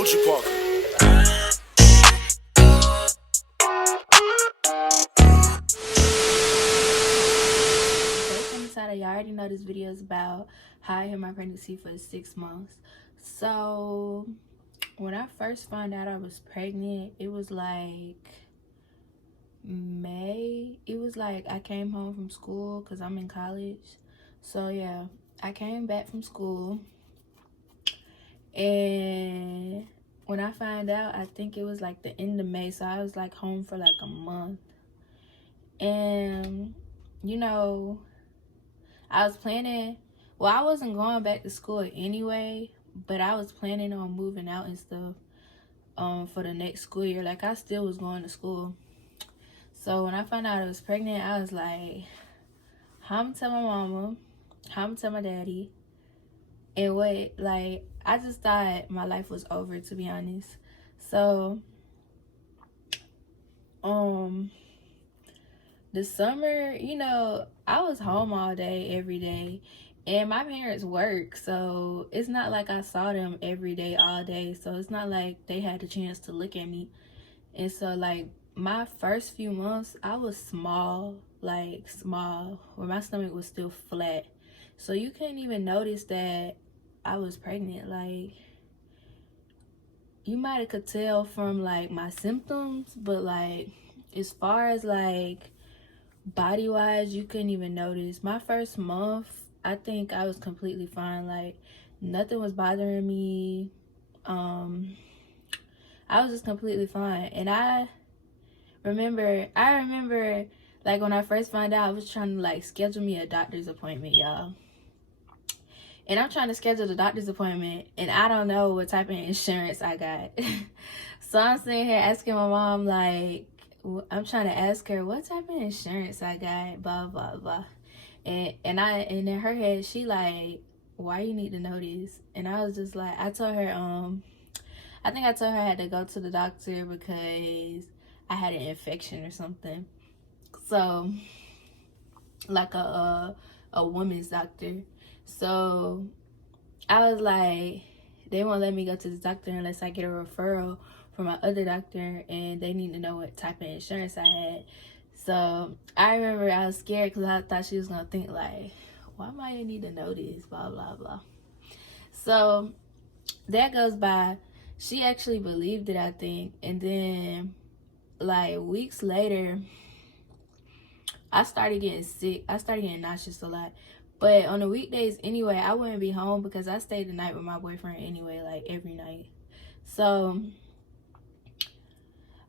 OG Parker. Y'all already know this video is about how I hid my pregnancy for 6 months. So when I first found out I was pregnant, it was like May. It was like I came home from school because I'm in college. So yeah, I came back from school, and when I found out, I think it was like the end of May. So I was like home for like a month. And you know, I was planning, well, I wasn't going back to school anyway, but I was planning on moving out and stuff for the next school year. Like, I still was going to school. So when I found out I was pregnant, I was like, how I'm gonna tell my mama, how I'm gonna tell my daddy, and what, like, I just thought my life was over, to be honest. So the summer, you know, I was home all day, every day. And my parents work, so it's not like I saw them every day, all day. So it's not like they had the chance to look at me. And so, like, my first few months, I was small, like small, where my stomach was still flat. So you couldn't even notice that I was pregnant. Like, you might have could tell from, like, my symptoms, but, like, as far as, like, body wise, you couldn't even notice. My first month, I think I was completely fine. Like, nothing was bothering me. I was just completely fine. And I remember like when I first found out, I was trying to like schedule me a doctor's appointment, y'all. And I'm trying to schedule the doctor's appointment, and I don't know what type of insurance I got. So I'm sitting here asking my mom, like, I'm trying to ask her what type of insurance I got, blah blah blah. And in her head, she like, why you need to know this? And I was just like, I told her, I think I told her I had to go to the doctor because I had an infection or something. So, like a woman's doctor. So I was like, they won't let me go to the doctor unless I get a referral from my other doctor, and they need to know what type of insurance I had. So I remember I was scared because I thought she was gonna think like, why might I need to know this, blah blah blah. So that goes by. She actually believed it, I think. And then like weeks later, I started getting sick. I started getting nauseous a lot. But on the weekdays anyway, I wouldn't be home because I stayed the night with my boyfriend anyway, like every night. So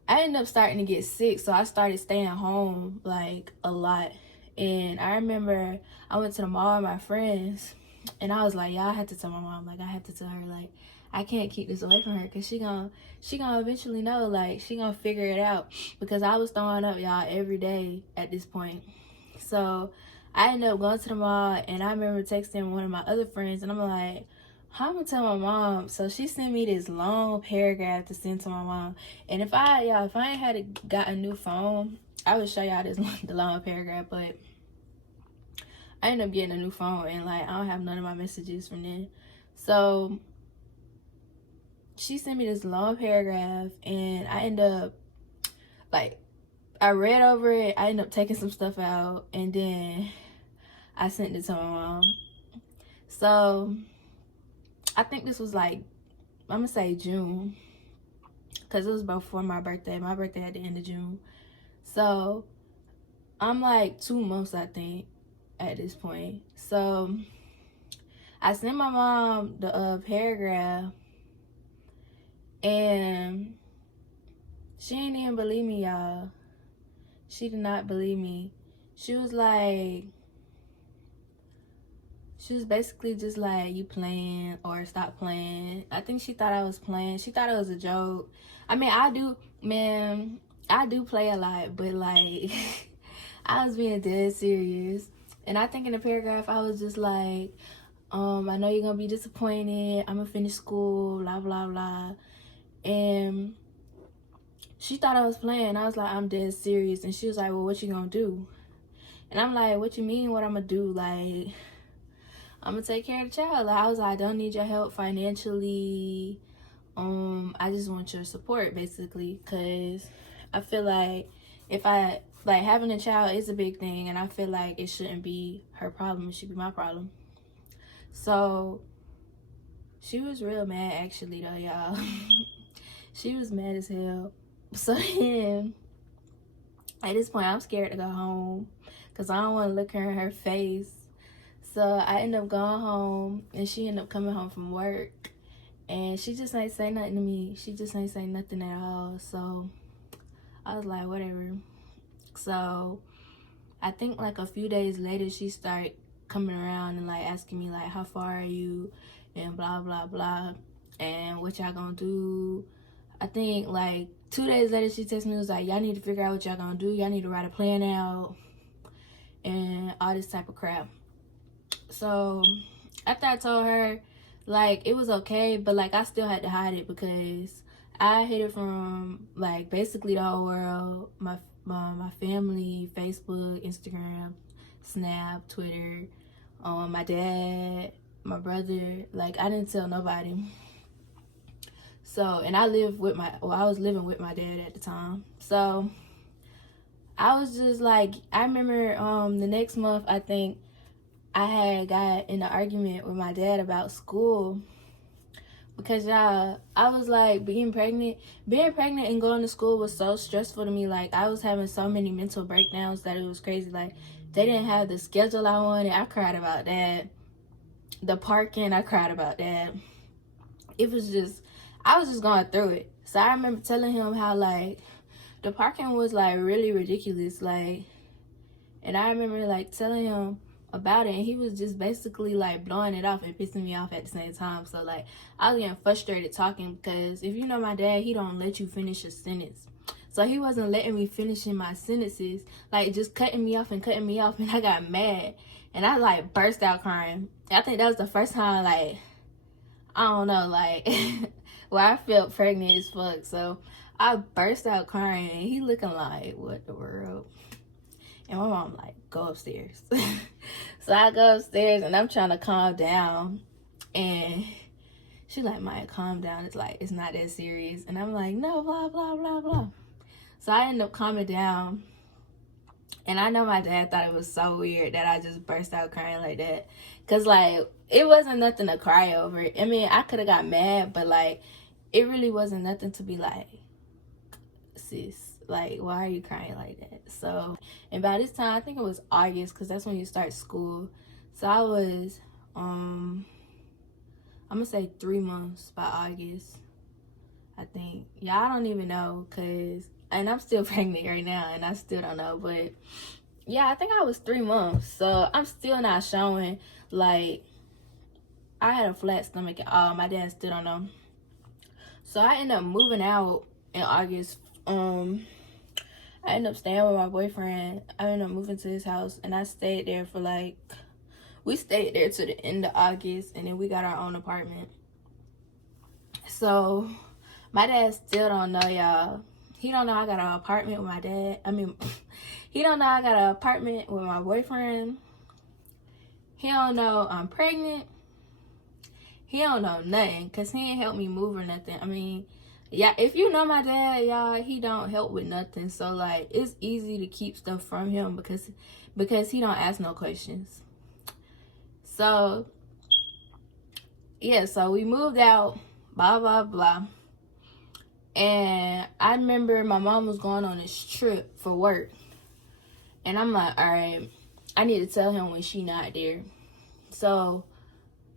I ended up starting to get sick, so I started staying home like a lot. And I remember I went to the mall with my friends, and I was like, y'all, I have to tell my mom. Like, I have to tell her, like, I can't keep this away from her because she gonna eventually know. Like, she gonna figure it out, because I was throwing up, y'all, every day at this point. So I ended up going to the mall, and I remember texting one of my other friends, and I'm like, how I'm gonna tell my mom? So she sent me this long paragraph to send to my mom. And if I ain't had got a new phone, I would show y'all this the long paragraph. But I ended up getting a new phone, and like I don't have none of my messages from then. So she sent me this long paragraph, and I end up like, I read over it. I ended up taking some stuff out, and then I sent it to my mom. So I think this was like, I'm gonna say June, because it was before my birthday. My birthday at the end of June. So I'm like 2 months, I think, at this point. So I sent my mom the paragraph, and she didn't even believe me, y'all. She did not believe me. She was basically just like, you playing, or stop playing. I think she thought I was playing. She thought it was a joke. I mean, I do play a lot, but like I was being dead serious. And I think in the paragraph I was just like, I know you're gonna be disappointed. I'm gonna finish school, blah blah blah. And she thought I was playing. I was like, I'm dead serious. And she was like, well, what you gonna do? And I'm like, what you mean what I'm gonna do? Like, I'm gonna take care of the child. Like, I was like, I don't need your help financially. I just want your support, basically, because I feel like if I, like, having a child is a big thing, and I feel like it shouldn't be her problem, it should be my problem. So she was real mad, actually, though, y'all. She was mad as hell. So then, at this point, I'm scared to go home because I don't want to look her in her face. So I end up going home, and she ended up coming home from work. And she just ain't say nothing to me. She just ain't say nothing at all. So I was like, whatever. So I think like a few days later, she started coming around and like asking me like, how far are you? And blah, blah, blah. And what y'all gonna do? I think like 2 days later, she texted me, was like, y'all need to figure out what y'all gonna do. Y'all need to write a plan out and all this type of crap. So after I told her, like, it was okay, but like I still had to hide it because I hid it from like basically the whole world, my family, Facebook, Instagram, Snap, Twitter, my dad, my brother. Like, I didn't tell nobody. So, and I was living with my dad at the time. So I was just like, I remember the next month, I think I had got in an argument with my dad about school because, y'all, I was like, being pregnant and going to school was so stressful to me. Like, I was having so many mental breakdowns that it was crazy. Like, they didn't have the schedule I wanted. I cried about that. The parking, I cried about that. It was just, I was just going through it. So I remember telling him how, like, the parking was, like, really ridiculous. Like, and I remember, like, telling him about it, and he was just basically, like, blowing it off and pissing me off at the same time. So, like, I was getting frustrated talking because if you know my dad, he don't let you finish a sentence. So he wasn't letting me finish in my sentences, like, just cutting me off, and I got mad. And I, like, burst out crying. I think that was the first time, like, I don't know, like, where I felt pregnant as fuck. So I burst out crying, and he looking like, what the world? And my mom like, go upstairs. So I go upstairs, and I'm trying to calm down. And she like, Maya, calm down. It's like, it's not that serious. And I'm like, no, blah, blah, blah, blah. So I end up calming down. And I know my dad thought it was so weird that I just burst out crying like that. Because, like, it wasn't nothing to cry over. I mean, I could have got mad, but, like, it really wasn't nothing to be like, sis, like, why are you crying like that? So, and by this time, I think it was August, because that's when you start school. So I was, I'm gonna say 3 months by August, I think. Yeah, I don't even know, because, and I'm still pregnant right now, and I still don't know, but yeah, I think I was 3 months. So I'm still not showing, like, I had a flat stomach and all. My dad still don't know. So I ended up moving out in August. I ended up staying with my boyfriend. I ended up moving to his house, and I stayed there for like, we stayed there to the end of August, and then we got our own apartment. So my dad still don't know, y'all. He don't know I got an apartment with my dad. I mean, he don't know I got an apartment with my boyfriend. He don't know I'm pregnant. He don't know nothing, because he ain't help me move or nothing. I mean, yeah, if you know my dad, y'all, he don't help with nothing. So, like, it's easy to keep stuff from him because he don't ask no questions. So, yeah, so we moved out, blah, blah, blah. And I remember my mom was going on this trip for work. And I'm like, all right, I need to tell him when she not there. So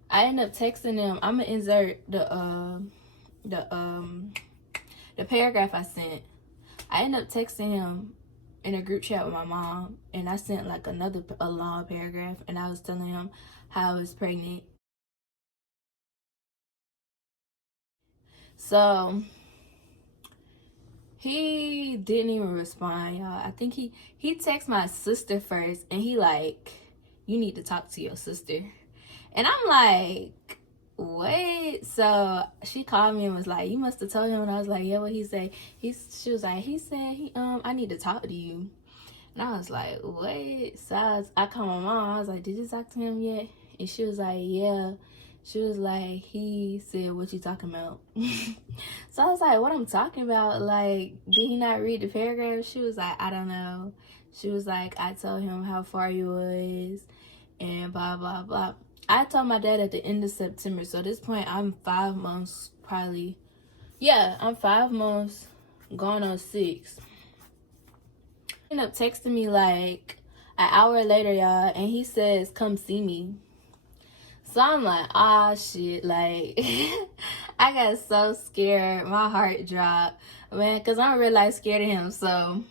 I end up texting him. I'm gonna insert the paragraph I sent. I end up texting him in a group chat with my mom, and I sent like a long paragraph, and I was telling him how I was pregnant. So he didn't even respond, y'all. I think he texted my sister first, and he like, you need to talk to your sister. And I'm like, what? So she called me and was like, you must have told him. And I was like, yeah, what he say? She was like, he said I need to talk to you. And I was like, what? So I called my mom. I was like, did you talk to him yet? And she was like, yeah. She was like, he said, what you talking about? So I was like, what I'm talking about? Like, did he not read the paragraph? She was like, I don't know. She was like, I told him how far you was and blah, blah, blah. I told my dad at the end of September. So at this point, I'm 5 months probably. Yeah, I'm 5 months going on 6. He ended up texting me like an hour later, y'all. And he says, come see me. So I'm like, ah, shit, like, I got so scared. My heart dropped, man, because I'm really, like, scared of him. So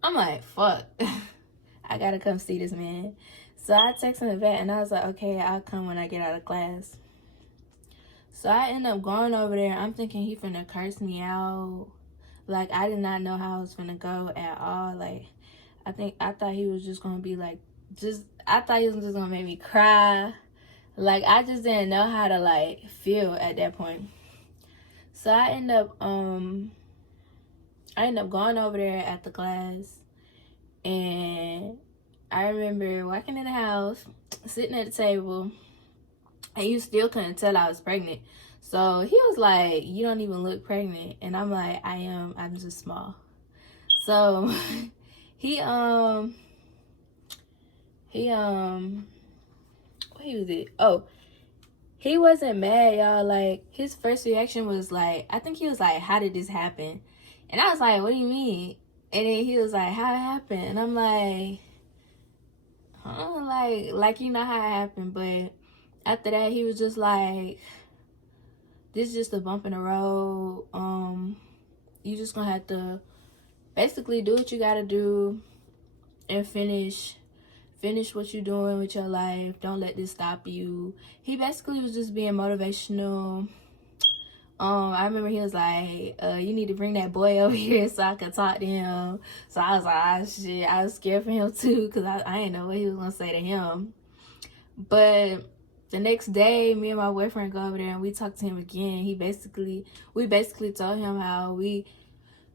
I'm like, fuck, I gotta come see this man. So I texted him back, and I was like, okay, I'll come when I get out of class. So I end up going over there. I'm thinking he finna curse me out. Like, I did not know how it was finna go at all. Like, I thought he was just gonna be like, I thought he was just gonna make me cry. Like, I just didn't know how to, like, feel at that point. So I end up going over there at the class. And I remember walking in the house, sitting at the table, and you still couldn't tell I was pregnant. So he was like, you don't even look pregnant. And I'm like, I am. I'm just small. So what was it? Oh, he wasn't mad, y'all. Like, his first reaction was like, I think he was like, how did this happen? And I was like, what do you mean? And then he was like, how it happened? And I'm like, huh? Like you know how it happened. But after that, he was just like, this is just a bump in the road. You just gonna have to basically do what you gotta do and finish what you're doing with your life. Don't let this stop you. He basically was just being motivational. I remember he was like, you need to bring that boy over here so I could talk to him. So I was like, ah, shit. I was scared for him too, because I didn't know what he was gonna say to him. But the next day, me and my boyfriend go over there and we talked to him again. We basically told him how we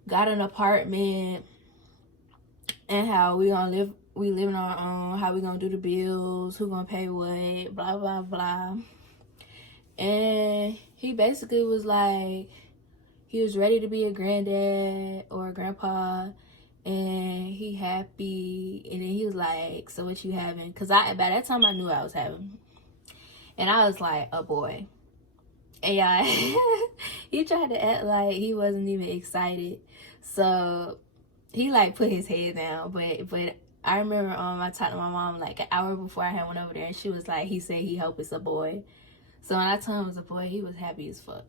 got an apartment and how we live on our own, how we gonna do the bills, who gonna pay what, blah, blah, blah. And he basically was like, he was ready to be a granddad or a grandpa, and he happy. And then he was like, so what you having? Because by that time I knew I was having. And I was like, a boy. And yeah, he tried to act like he wasn't even excited. So he like put his head down. But I remember I talked to my mom like an hour before I had went over there, and she was like, he said he hope it's a boy. So when I told him it was a boy, he was happy as fuck.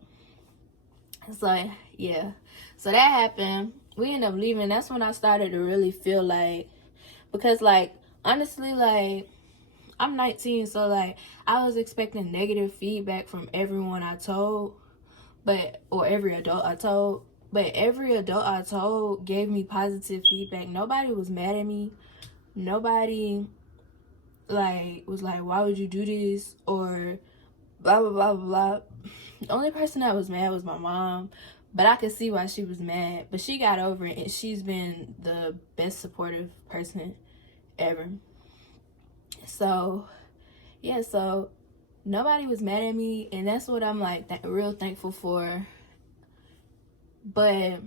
So yeah, so that happened. We ended up leaving. That's when I started to really feel like, because like honestly, like I'm 19, so like I was expecting negative feedback from everyone I told, or every adult I told. But every adult I told gave me positive feedback. Nobody was mad at me. Nobody like was like, why would you do this? Or blah, blah, blah, blah. The only person that was mad was my mom. But I could see why she was mad. But she got over it, and she's been the best supportive person ever. So, yeah, so nobody was mad at me. And that's what I'm like real thankful for. But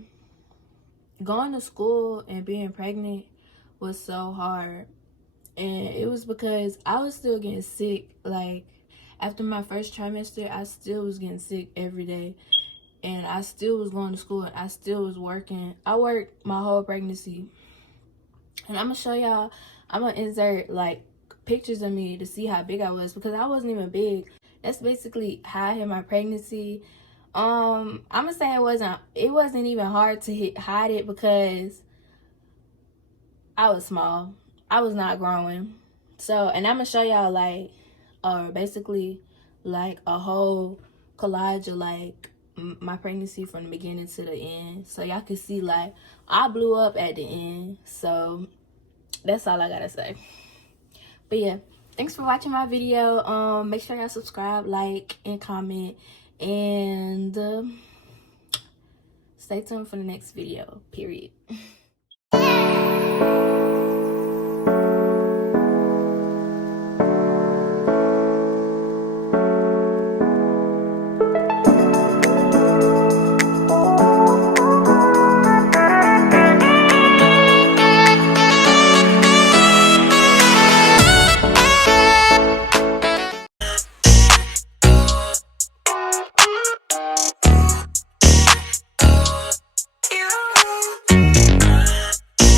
going to school and being pregnant was so hard. And it was because I was still getting sick. Like, after my first trimester, I still was getting sick every day. And I still was going to school, and I still was working. I worked my whole pregnancy. And I'm going to show y'all, I'm going to insert, like, pictures of me to see how big I was, because I wasn't even big. That's basically how I had my pregnancy. I'm going to say it wasn't even hard to hide it, because I was small. I was not growing. So, and I'm going to show y'all, like, basically, like, a whole collage of, like, my pregnancy from the beginning to the end, so y'all can see like I blew up at the end. So that's all I gotta say. But yeah, thanks for watching my video. Make sure y'all subscribe, like, and comment, and stay tuned for the next video, period.